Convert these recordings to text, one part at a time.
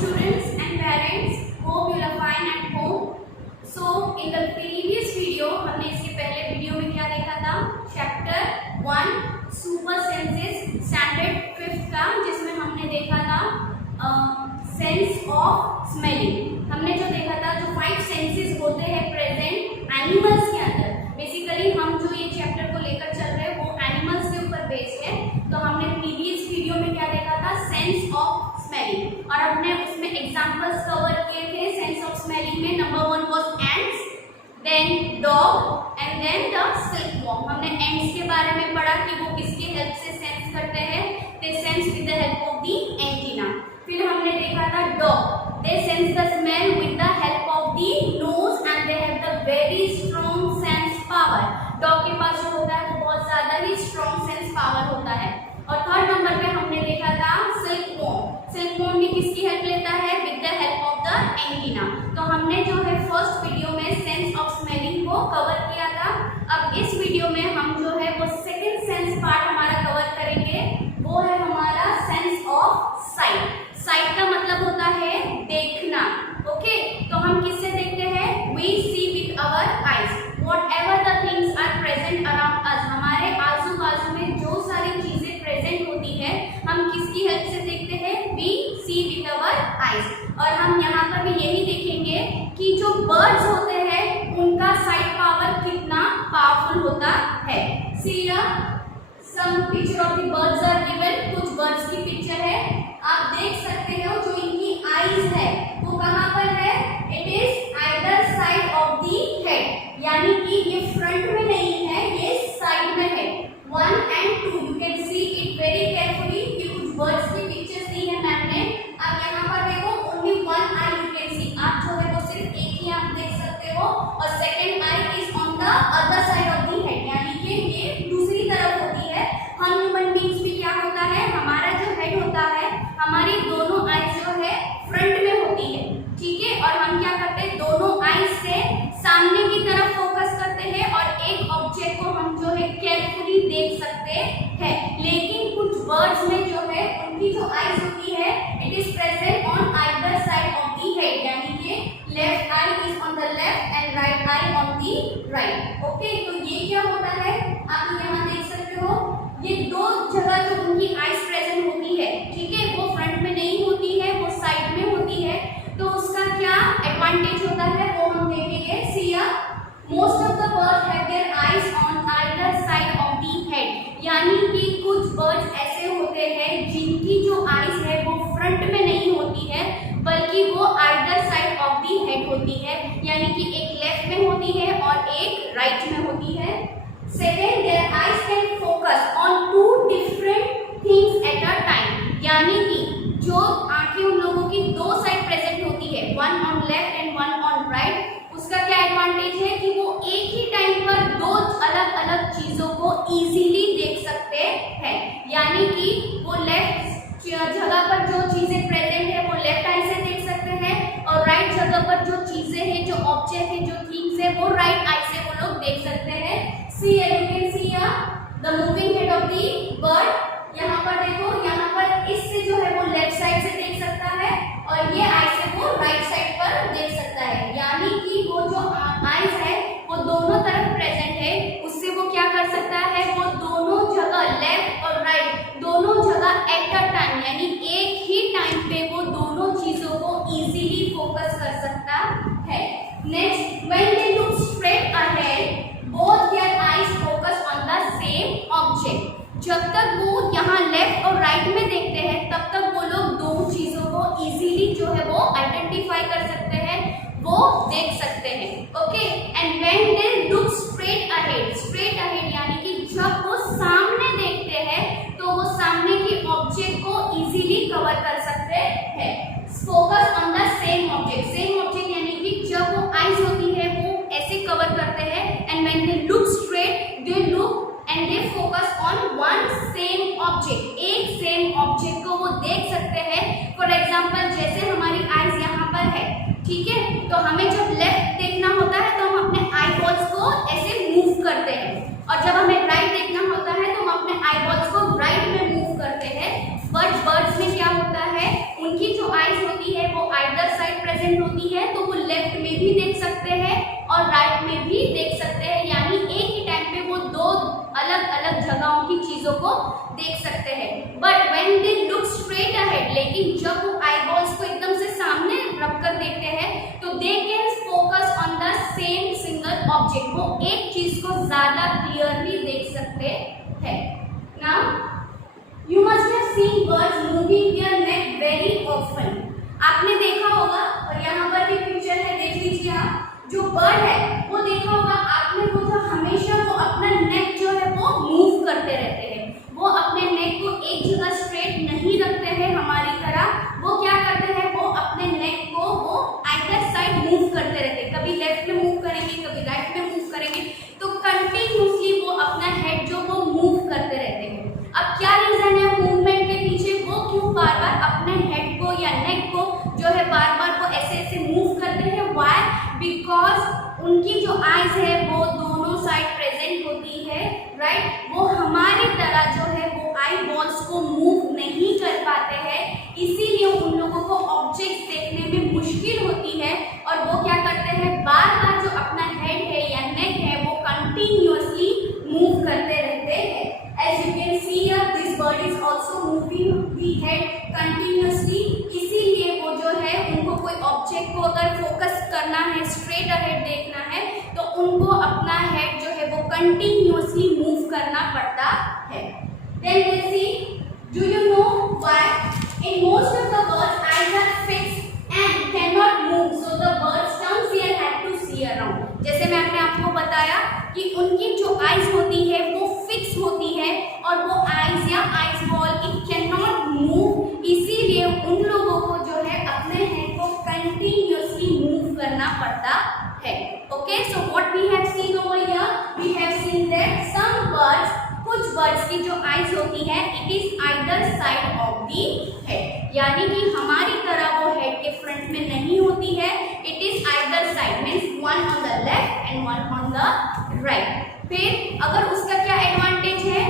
students and parents, hope you are fine at home. So in the previous video हमने इसके पहले video में क्या देखा था? Chapter 1 super senses standard 5th का, जिसमें हमने देखा था सेंस ऑफ स्मेलिंग। हमने जो देखा था, जो 5 सेंसेस होते हैं प्रेजेंट एनिमल्स के अंदर। बेसिकली हम जो ये चैप्टर को लेकर चल रहे हैं वो एनिमल्स के ऊपर बेस्ड है। तो हमने प्रीवियस वीडियो में क्या देखा था? सेंस ऑफ स्मेलिंग, और हमने उसमें एग्जांपल्स कवर किए थे सेंस ऑफ स्मेलिंग में। Number 1 was ants, then dog and then the silkworm. हमने एंट्स के बारे में पढ़ा कि वो किसके हेल्प से सेंस करते हैं। They sense with the help of the antenna. फिर हमने देखा था dog, they sense the smell with the help of the nose and they have the very strong sense power. Dog के पास जो होता है वो बहुत ज्यादा ही स्ट्रॉन्ग सेंस पावर होता है। और थर्ड नंबर पे हमने देखा था सिल्कवॉर्म। सिल्कवॉर्म भी किसकी हेल्प लेता है? With the help of the antenna. तो हमने जो है फर्स्ट वीडियो में सेंस ऑफ स्मेलिंग को कवर किया था। अब इस वीडियो में हम जो है वो सेकंड सेंस पार्ट हमारा कवर करेंगे, वो है हमारा सेंस ऑफ साइट। साइट का मतलब होता है देखना। ओके, तो हम किससे देखते हैं? We see with our eyes whatever the things are present around us. हमारे आजू बाजू में जो सारी चीजें प्रेजेंट होती है हम किसकी हेल्प से देखते हैं? We see with our eyes. और हम यहाँ पर भी यही देखेंगे कि जो बर्ड्स होते हैं उनका साइट पावर कितना पावरफुल होता है। See some picture of the birds are given. कुछ बर्ड्स की पिक्चर है, आप देख सकते हो। जो इनकी आईज है वो कहाँ पर है? It is either side of the head, यानी कि ये फ्रंट में नहीं है, ये साइड में है। 1 and 2 you can see it very carefully कि कुछ बर्ड्स की पिक्चर्स दी है मैम ने। अब यहाँ पर देखो, ओनली 1 आई यू कैन सी। आप जो है वो सिर्फ एक ही आप देख सकते हो, और second I is on the other side of the head, यानी कि ये दूसरी तरफ होती है। हम ह्यूमन बीइंग्स भी क्या होता है, हमारा जो हेड होता है, हमारी दोनों आईज जो है फ्रंट में होती है। ठीक है, और हम क्या करते हैं? दोनों आईज से सामने की तरफ फोकस करते हैं और एक ऑब्जेक्ट को हम जो है केयरफुली देख सकते हैं। लेकिन कुछ बर्ड्स में जो है उनकी जो आईज होती है it is present on either side of the head, यानी कि left I is on the left and right I on the right. Okay, तो ये क्या होता है आप यहाँ देख सकते हो। ये दो जगह जो उनकी आईज प्रेजेंट होती है, ठीक है, वो फ्रंट में नहीं होती है, वो साइड में होती है। तो उसका क्या एडवांटेज होता है वो हम देखेंगे। See most of the birds have their eyes on either side of the head, यानी कि कुछ बर्ड्स ऐसे होते हैं जिनकी जो आईज है वो फ्रंट में नहीं होती है, बल्कि वो either side of the head होती है, यानी कि एक लेफ्ट में होती है और एक राइट में होती है। Second, their eyes can focus on 2 different things at a time, यानी कि जो आंखें उन लोगों की दो साइड प्रेजेंट होती है, 1 on left and 1 on right. उसका क्या एडवांटेज है कि वो एक ही टाइम पर दो अलग अलग चीजों को इजीली देख सकते हैं, यानी कि वो लेफ्ट जगह पर जो चीजें प्रेजेंट है वो लेफ्ट आई से देख सकते हैं, और राइट जगह पर जो चीजें हैं, जो ऑब्जेक्ट है, जो थिंग्स है, वो राइट आई से वो लोग देख सकते हैं। See you can see the moving head of the bird. यहाँ पर देखो, यहाँ पर इससे जो है वो लेफ्ट साइड से देख सकता है और ये आई से वो राइट साइड पर देख सकता है, यानी कि वो जो आईज है वो दोनों तरफ प्रेजेंट है। उससे वो क्या कर सकता है? वो दोनों जगह लेफ्ट और राइट दोनों जगह एट अ टाइम, यानी एक ही टाइम पे वो दोनों चीजों को इजीली फोकस कर सकता है। Next, when they look straight ahead both their eyes focus on the same object. जब तक वो यहाँ लेफ्ट और राइट में देखते हैं तब तक वो लोग दो चीजों को इजीली जो है वो आइडेंटिफाई कर सकते हैं, वो देख सकते हैं। Okay, and when they look straight ahead यानी कि जब वो सामने देखते हैं तो वो सामने के ऑब्जेक्ट को इजीली कवर कर सकते हैं। Focus on the same object यानी कि जब वो आईज होती है वो ऐसे कवर करते हैं, and when they look straight they look and they focus on one same object, एक सेम ऑब्जेक्ट को वो देख सकते हैं। फॉर एग्जांपल, जैसे हमारी आईज यहाँ पर है, ठीक है, तो हमें जब लेफ्ट देखना होता है तो हम अपने आई बॉल्स को ऐसे मूव करते हैं, और जब हमें राइट देखना होता है तो हम अपने आई बॉल्स को राइट में मूव करते हैं। बट बर्ड्स में क्या होता है, उनकी जो आईज होती है वो चीजों को देख सकते हैं। But when they look straight ahead, लेकिन जब वो आईबॉल्स को एकदम से सामने रख कर देखते हैं तो they can focus on the same single object, वो एक चीज को ज्यादा क्लियरली देख सकते हैं। Now you must have seen birds moving their neck very often. आपने देखा होगा, और यहाँ पर भी पिक्चर है, देख लीजिए आप, जो बर्ड है वो देखा होगा आपने, वो जो हमेशा वो अपना नेक जो है वो मूव करते रहते हैं, वो अपने नेक को एक जगह स्ट्रेट नहीं रखते हैं हमारी तरह, वो क्या करते हैं, वो अपने नेक को वो आइदर साइड मूव करते रहते हैं, कभी लेफ्ट में मूव करेंगे, कभी राइट में मूव करेंगे, तो कंटिन्यूसली वो अपना हेड जो वो मूव करते रहते हैं। अब क्या रीजन है मूवमेंट के पीछे, वो क्यों बार बार अपने हेड को या नेक को जो है बार बार वो ऐसे ऐसे मूव करते हैं? व्हाई? बिकॉज उनकी जो आईज है वो दोनों साइड प्रेजेंट होती है, राइट? वो हमारी तरह जो है वो आई बॉल्स को मूव नहीं कर पाते हैं, इसीलिए उन लोगों को ऑब्जेक्ट देखने में मुश्किल होती है, और वो क्या करते हैं, बार बार जो अपना हेड है या नेक है वो कंटिन्यूअसली मूव करते रहते हैं। As you can see here, this bird is also moving the head continuously, इसीलिए वो जो है उनको कोई ऑब्जेक्ट को अगर फोकस करना है, स्ट्रेट अहेड देखना है, तो उनको अपना हेड जो है वो कंटिन्यूअसली मूव करना पड़ता है। Then we see, do you know why? In most of the birds, eyes are fixed and cannot move, so the birds turns their head to see around. जैसे मैंने आपको बताया कि उनकी जो आईज होती है वो फिक्स होती है, और वो आईज या eyes ball it can not move, इसीलिए उन लोगों को जो है अपने हेड को कंटिन्यूअसली मूव करना पड़ता है। Okay, so what we have seen over here, we have seen that some birds, कुछ बर्ड्स की जो आईज होती है it is either side of the head, यानी कि हमारी तरह वो हेड के फ्रंट में नहीं होती है, it is either side, means one on the left and one on the right. फिर अगर उसका क्या एडवांटेज है,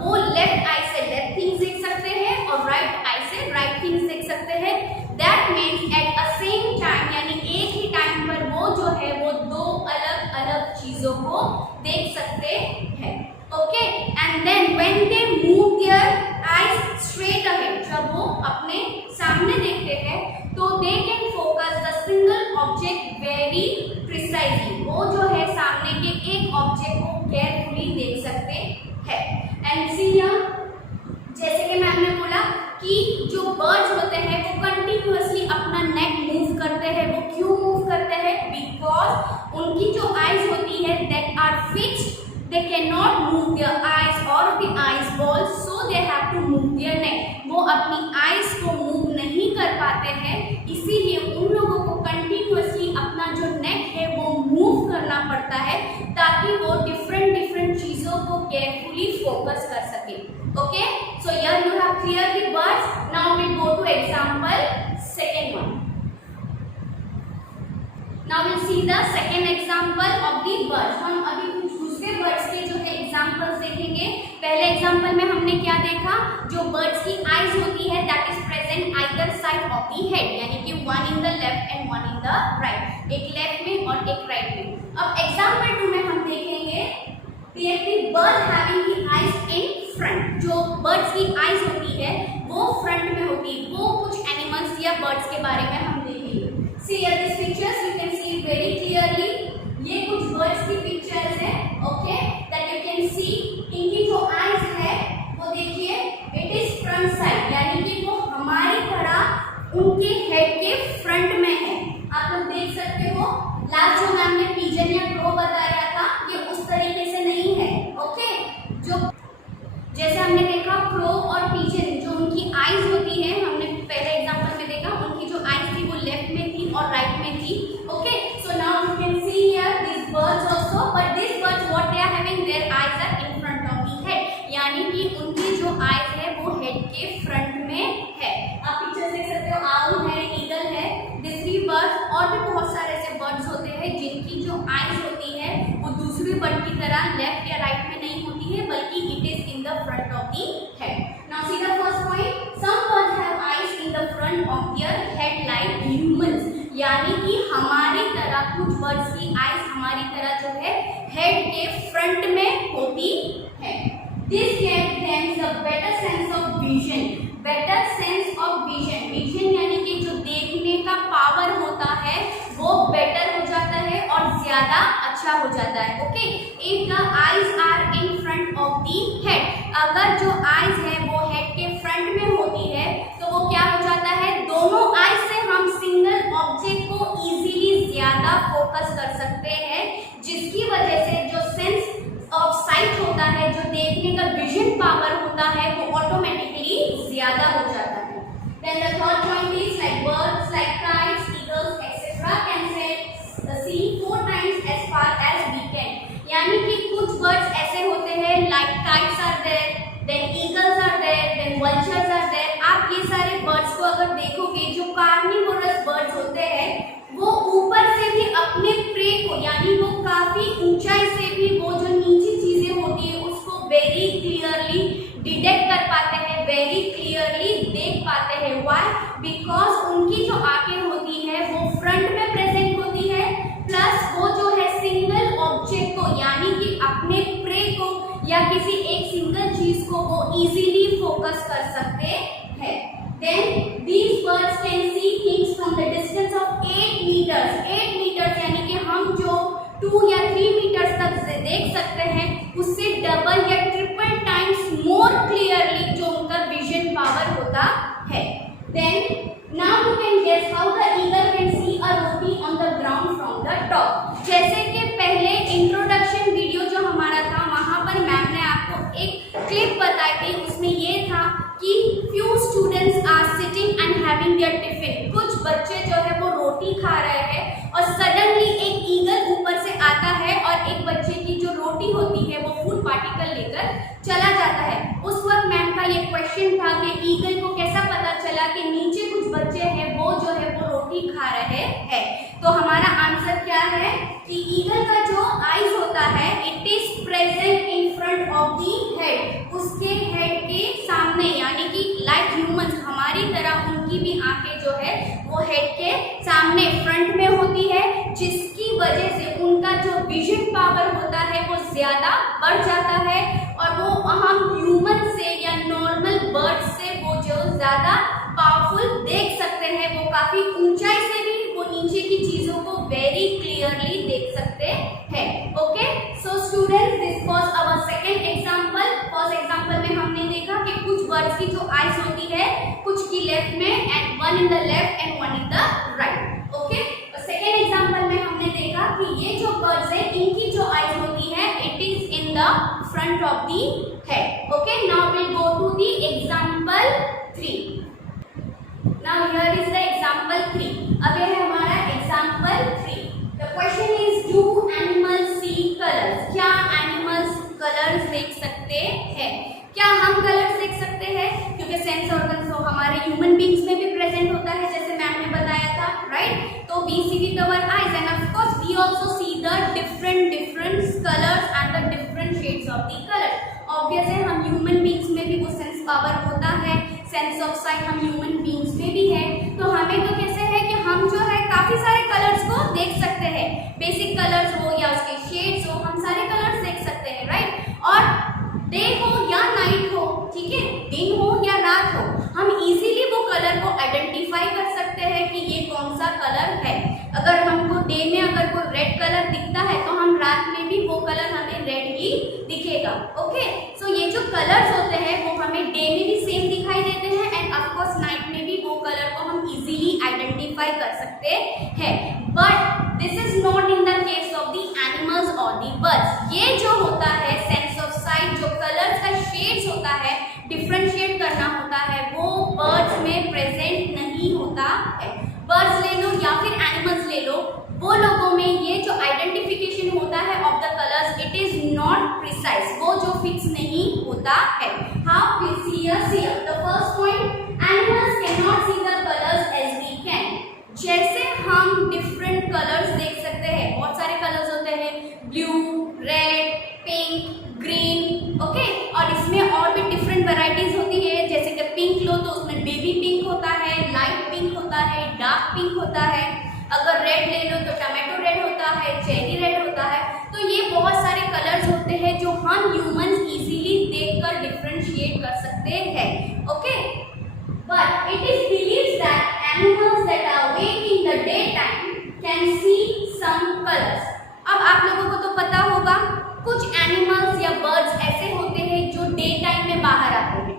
वो लेफ्ट आई से लेफ्ट थिंग्स देख सकते हैं और राइट आई से राइट थिंग्स देख सकते हैं। That means at a same time, यानी एक ही टाइम पर वो जो है वो दो अलग अलग चीजों को देख सकते हैं। Okay, and then when they move their eyes straight ahead, जब वो अपने सामने देखते हैं तो they can focus the single object very precisely, वो जो है सामने के एक ऑब्जेक्ट को केयरफुली देख सकते हैं। एंड सी हियर, जैसे कि मैंने बोला कि जो बर्ड्स होते हैं वो कंटिन्यूअसली अपना नेक मूव करते हैं, वो क्यों मूव करते हैं? बिकॉज उनकी जो आईज होती है that are fixed, they cannot move their eyes or the eyes balls, so they have to move their neck. वो अपनी आईज को मूव नहीं कर पाते हैं, इसीलिए उन लोगों को कंटिन्यूअसली अपना जो नेक है वो मूव करना पड़ता है, ताकि वो डिफरेंट डिफरेंट चीजों को केयरफुली फोकस कर सके। Okay, so here you have clear the birds. Now we go to example second one. Now will see the second example of the birds. हम अभी कुछ दूसरे बर्ड्स के जो है एग्जांपल्स देखेंगे। पहले एग्जांपल में हमने क्या देखा, जो बर्ड्स की आईज होती है that is present either side of the head, यानी कि one in the left and one in the right, एक लेफ्ट में और एक राइट में। अब एग्जांपल 2 में हम देखेंगे the bird having the eyes in front, जो बर्ड्स की आईज होती है वो फ्रंट में होती है, वो कुछ एनिमल्स या बर्ड्स के बारे में हम देखेंगे। See here this pictures, you can see very clearly, ये कुछ बर्ड्स की पिक्चर्स है, okay, that you can see, इनकी जो आईज है वो देखिए इट इज फ्रंट साइड, यानी कि वो हमारी तरह उनके हेड के फ्रंट में है। आप लोग देख सकते हो, लास्ट जो मैम ने पिजन या क्रो बताया था ये उस तरीके से नहीं है, ओके। जो जैसे हमने देखा क्रो और पिजन, जो उनकी आईज होती है, हमने पहले एग्जांपल में देखा उनकी जो आईज थी वो लेफ्ट में थी और राइट में थी, okay. So now you can see here this birds also, but this birds what they are having, their eyes are in front of the head, यानी कि उनकी जो आईज है वो हेड के फ्रंट में है। आप पिक्चर देख सकते हो, आउल है, ईगल है, दिस थ्री बर्ड्स, और भी बहुत सारे ऐसे बर्ड्स होते हैं जिनकी जो आईज होती है वो दूसरे बर्ड की तरह लेफ्ट या राइट में नहीं होती है, बल्कि it is in the front of the head. Now see the first point, some birds have eyes in the front of their head like humans, यानी कि हमारी तरह कुछ बर्ड्स की आईज हमारी तरह जो है हेड के फ्रंट में होती है। This gives them the better sense of vision. Better sense of vision. Vision यानी कि जो देखने का पावर होता है वो बेटर हो जाता है और ज्यादा अच्छा हो जाता है. Okay, if the eyes are in front of the head, अगर जो आईज है वो हेड के फ्रंट में होती है तो वो क्या हो जाता है, दोनों आईज से हम सिंगल ऑब्जेक्ट को इजीली ज्यादा फोकस कर सकते हैं, जिसकी वजह से जो सेंस ऑफ साइट होता है, जो देखने का विजन पावर होता है, वो ऑटोमेटिकली ज्यादा हो जाता है. Then the third point is like birds, like kites, eagles, etc. can see 4 times as far as we can. यानी कि कुछ birds ऐसे होते हैं like kites are there, then eagles are there, then vultures are there. आप ये सारे birds को अगर देखोगे, जो carnivorous birds होते हैं वो ऊपर से भी अपने प्रे को, यानी वो काफी ऊंचाई से भी वो जो नीचे चीजें होती है उसको वेरी क्लियरली डिटेक्ट कर पाते हैं, वेरी क्लियरली देख पाते हैं. व्हाई? बिकॉज उनकी जो आंखें होती है वो फ्रंट में प्रेजेंट होती है, प्लस वो जो है सिंगल ऑब्जेक्ट को, यानी कि अपने प्रे को या किसी एक सिंगल चीज को वो इजीली फोकस कर सकते हैं. Then these birds can see things from the distance of 8 meters. 8 meters यानी कि हम जो 2 या 3 meters तक से देख सकते हैं उससे डबल या ट्रिपल टाइम्स मोर क्लियरली जो उनका विजन पावर होता है. Then now you can guess how the eagle can see a roti on the ground from the top. जैसे कि पहले इंट्रोडक्शन वीडियो जो हमारा था वहां पर मैम ने आपको एक क्लिप बताई थी, उसमें ये था कि few students are sitting and having their tiffin. कुछ बच्चे जो है वो रोटी खा रहे हैं और सडनली एक ईगल ऊपर से आता है और एक बच्चे की जो रोटी होती है वो फूड पार्टिकल लेकर चला जाता है. उस वक्त मैम का ये क्वेश्चन था कि ईगल को कैसा पता चला कि नीचे कुछ बच्चे हैं वो जो है वो रोटी खा रहे हैं. तो हमारा आंसर क्या है कि ईगल का जो आईज होता है it is present in front of the head, उसके हेड के सामने, यानी कि लाइक ह्यूमंस हमारी तरह उनकी भी आंखें जो है वो हेड के सामने फ्रंट में होती है, जिसकी वजह से उनका जो विजन पावर होता है वो ज्यादा बढ़ जाता है और वो हम ह्यूमन से या नॉर्मल बर्ड से वो जो ज्यादा पावरफुल देख सकते हैं, वो काफी ऊंचाई से भी वो नीचे की चीजों को वेरी क्लियरली देख सकते हैं. Okay, so students this was our second example. First example में हमने देखा कि कुछ बर्ड्स की जो आईज होती है कुछ की लेफ्ट में and one in the left and one in the right. Okay, और सेकंड एग्जांपल में हमने देखा कि ये जो बर्ड्स है इनकी जो आईज होती है it is in the front of the head. Okay, now will go to the example 3. Now here is the example 3. अब यह है हमारा example 3. The question is, do animals see colors? क्या animals colors देख सकते हैं? क्या हम colors देख सकते हैं? क्योंकि sense organs तो हमारे human beings में भी present होता है, जैसे मैम ने बताया था, right? तो we see with our eyes and of course we also see the different colors and the different shades of the color. Obvious है, हम human beings में भी वो sense power होता है, सेंस ऑफ साइट हम ह्यूमन बीइंग्स में भी है, तो हमें तो कैसे है कि हम जो है काफी सारे कलर्स को देख सकते हैं, बेसिक कलर्स हो या उसके शेड्स हो, हम सारे कलर्स देख सकते हैं, राइट? और डे हो या नाइट हो, ठीक है, दिन हो या रात हो, हम इजीली वो कलर को आइडेंटिफाई कर सकते हैं कि ये कौन सा कलर है. अगर हमको डे में अगर कोई रेड कलर दिखता है तो हम रात में भी वो कलर हमें रेड ही दिखेगा. ओके, सो ये जो कलर्स होते हैं वो हमें डे में भी सेम दिखाई देते हैं एंड ऑफ कोर्स नाइट में भी वो कलर को हम इजीली आइडेंटिफाई कर सकते हैं. But this is not in the case of the animals और द बर्ड्स. ये जो होता है सेंस ऑफ साइट, जो कलर्स का शेड्स होता है, डिफरेंशिएट करना होता है, वो बर्ड्स में प्रेजेंट नहीं होता है. बर्ड्स ले लो या फिर एनिमल्स ले लो, वो लोगों में ये जो आइडेंटिफिकेशन होता है of the colours it is not precise, वो जो फिक्स नहीं होता है. How we see here the first point, animals can not see the colours as we can. जैसे हम डिफरेंट कलर्स देख सकते हैं, बहुत सारे कलर्स होते हैं, blue, red, pink, green, okay, और इसमें और भी डिफरेंट वैरायटीज होती है. जैसे कि पिंक लो तो उसमें बेबी पिंक होता है, लाइट पिंक होता है, डार्क पिंक होता है. अगर रेड ले लो तो टमाटो रेड होता है, चेरी रेड होता है. तो ये बहुत सारे कलर्स होते हैं जो हम ह्यूमंस इजीली देखकर डिफरेंशिएट कर सकते हैं. Okay, but it is believed that animals that are awake in the day time can see some colours. अब आप लोगों को तो पता होगा कुछ एनिमल्स या बर्ड्स ऐसे होते हैं जो डे टाइम में बाहर आते हैं,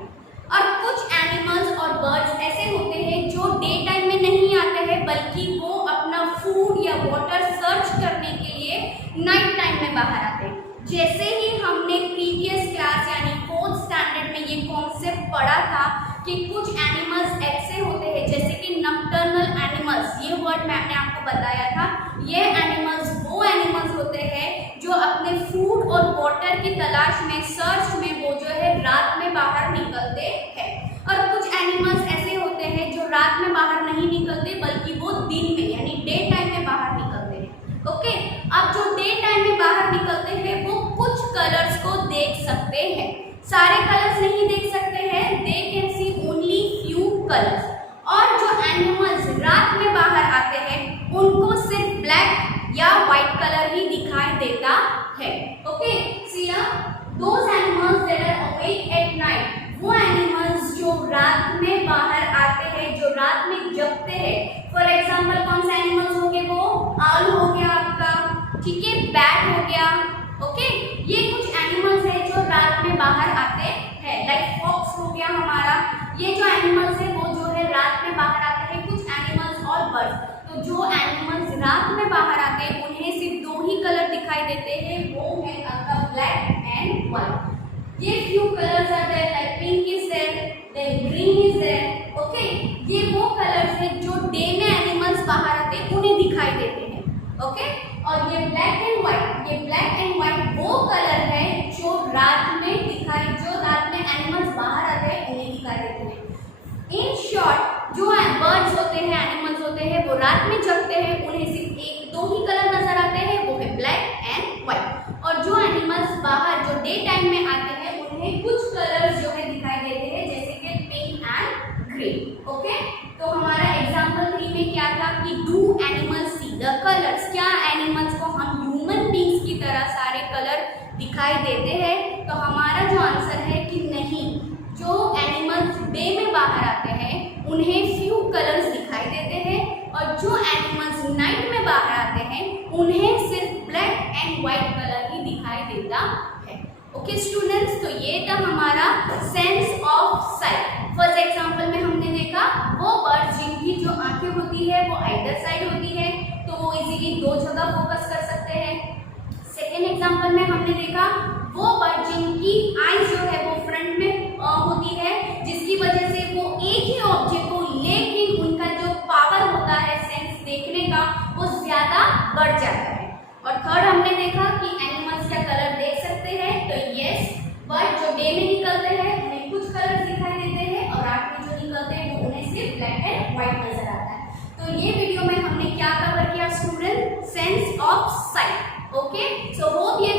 और कुछ एनिमल्स और बर्ड्स ऐसे होते हैं जो डे टाइम में नहीं आते हैं बल्कि वो अपना फूड या वाटर सर्च करने के लिए नाइट टाइम में बाहर आते हैं. जैसे ही हमने प्रीवियस क्लास यानी 4th स्टैंडर्ड में ये कॉन्सेप्ट पढ़ा था कि कुछ एनिमल्स ऐसे होते हैं जैसे कि नॉकटर्नल एनिमल्स, ये वर्ड मैंने आपको बताया था. ये एनिमल्स वो एनिमल्स होते हैं जो अपने फूड और वाटर की तलाश में, सर्च में वो जो है रात में बाहर निकलते हैं. और कुछ एनिमल्स ऐसे होते हैं जो रात में बाहर नहीं निकलते बल्कि वो दिन में यानी डे टाइम में बाहर निकलते हैं. ओके, अब जो डे टाइम में बाहर निकलते हैं वो कुछ कलर्स को देख सकते हैं. सारे कलर्स नहीं देख सकते हैं, they can see only few colours. और जो एनिमल्स रात में बाहर आते हैं उनको सिर्फ ब्लैक या व्हाइट कलर ही दिखाई देता है. Okay, see those animals that are awake at night, वो एनिमल्स जो रात में बाहर आते हैं, जो रात में जगते हैं. फॉर एग्जाम्पल कौन से एनिमल्स हो गए? वो आउल हो गया आपका, ठीक है, बैट हो गया. ओके, ये कुछ एनिमल्स है जो रात में बाहर आते हैं. लाइक फॉक्स हो गया हमारा. ये जो एनिमल्स है वो जो है रात में बाहर आते हैं. कुछ एनिमल्स और बर्ड्स, तो जो एनिमल्स रात में बाहर आते हैं उन्हें सिर्फ 2 ही कलर दिखाई देते हैं, वो है आपका ब्लैक एंड व्हाइट. ये few colours are there, like pink is there, then green is there. Okay, ये वो कलर्स है जो डे में एनिमल्स बाहर आते हैं उन्हें दिखाई देते हैं. ओके, और ये ब्लैक एंड व्हाइट, ये ब्लैक एंड व्हाइट वो कलर है जो रात में एनिमल्स बाहर आते हैं उन्हें दिखाई देते हैं. इन शॉर्ट, जो बर्ड्स होते हैं, एनिमल्स होते हैं, वो रात में जगते हैं, उन्हें सिर्फ 1-2 ही कलर नजर आते हैं, वो है ब्लैक एंड व्हाइट. और जो एनिमल्स बाहर जो डे टाइम में आते हैं उन्हें कुछ कलर्स जो है दिखाई देते हैं जैसे कि पिंक एंड ग्रीन. ओके, तो हमारा एग्जांपल 3 में क्या था कि do animals C the colours. क्या एनिमल्स को हम ह्यूमन बींग्स की तरह सारे कलर दिखाई देते हैं? तो हमारा जो आंसर है कि नहीं. जो एनिमल्स डे में बाहर आते हैं उन्हें फ्यू कलर्स दिखाई देते हैं, और जो एनिमल्स नाइट में बाहर आते हैं उन्हें सिर्फ ब्लैक एंड व्हाइट कलर ही दिखाई देता है. ओके स्टूडेंट्स, तो ये था हमारा sense of site. First example में हमने देखा वो बर्ड जिनकी जो आंखें होती है वो आइदर साइड होती है, तो वो इजीली 2 जगह फोकस कर सकते हैं. सेकेंड एग्जांपल में हमने देखा वो बर्ड जिनकी आईज जो है वो फ्रंट में होती है, जिसकी वजह से वो एक ही ऑब्जेक्ट को, लेकिन उनका जो पावर होता है सेंस देखने का वो ज्यादा बढ़ जाता है. और थर्ड हमने देखा कि एनिमल्स क्या कलर देख सकते हैं. तो यस, बर्ड जो डे में निकलते हैं उन्हें कुछ कलर दिखाई देते हैं, और रात में जो निकलते हैं वो उन्हें सिर्फ ब्लैक एंड व्हाइट नजर आता है. तो ये वीडियो में हमने क्या कवर किया student? Sense of site. Okay, so hope ये